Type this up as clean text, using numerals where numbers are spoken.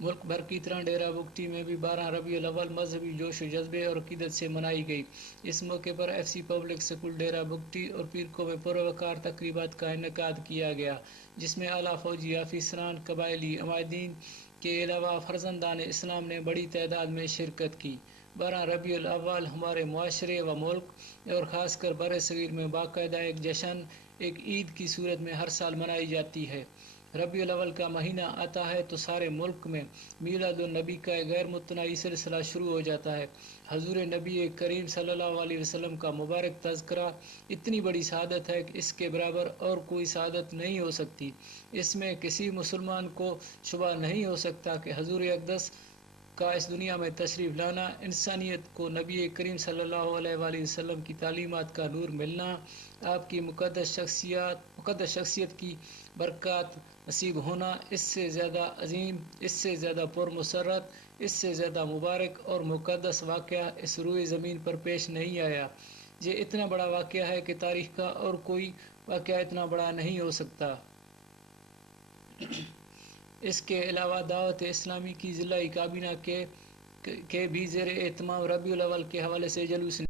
ملک بھر کی طرح ڈیرہ بگٹی میں بھی 12 ربیع الاول مذہبی جوش و جذبے اور عقیدت سے منائی گئی۔ اس موقع پر ایف سی پبلک اسکول ڈیرہ بگٹی اور پیر کو میں پروقار تقریبات کا انعقاد کیا گیا، جس میں اعلیٰ فوجی افسران، قبائلی عمائدین کے علاوہ فرزندان اسلام نے بڑی تعداد میں شرکت کی۔ 12 ربیع الاول ہمارے معاشرے و ملک اور خاص کر بر صغیر میں باقاعدہ ایک جشن، ایک عید کی صورت میں ہر سال منائی جاتی ہے۔ ربیع الاول کا مہینہ آتا ہے تو سارے ملک میں میلاد النبی کا ایک غیر متناہی سلسلہ شروع ہو جاتا ہے۔ حضور نبی کریم صلی اللہ علیہ وسلم کا مبارک تذکرہ اتنی بڑی سعادت ہے کہ اس کے برابر اور کوئی سعادت نہیں ہو سکتی۔ اس میں کسی مسلمان کو شبہ نہیں ہو سکتا کہ حضور اقدس کا اس دنیا میں تشریف لانا، انسانیت کو نبی کریم صلی اللہ علیہ وآلہ وسلم کی تعلیمات کا نور ملنا، آپ کی مقدس شخصیت کی برکات نصیب ہونا، اس سے زیادہ عظیم، اس سے زیادہ پرمسرت، اس سے زیادہ مبارک اور مقدس واقعہ اس روئے زمین پر پیش نہیں آیا۔ یہ اتنا بڑا واقعہ ہے کہ تاریخ کا اور کوئی واقعہ اتنا بڑا نہیں ہو سکتا۔ اس کے علاوہ دعوت اسلامی کی ضلعی کابینہ کے بھی زیر اہتمام ربیع الاول کے حوالے سے جلوس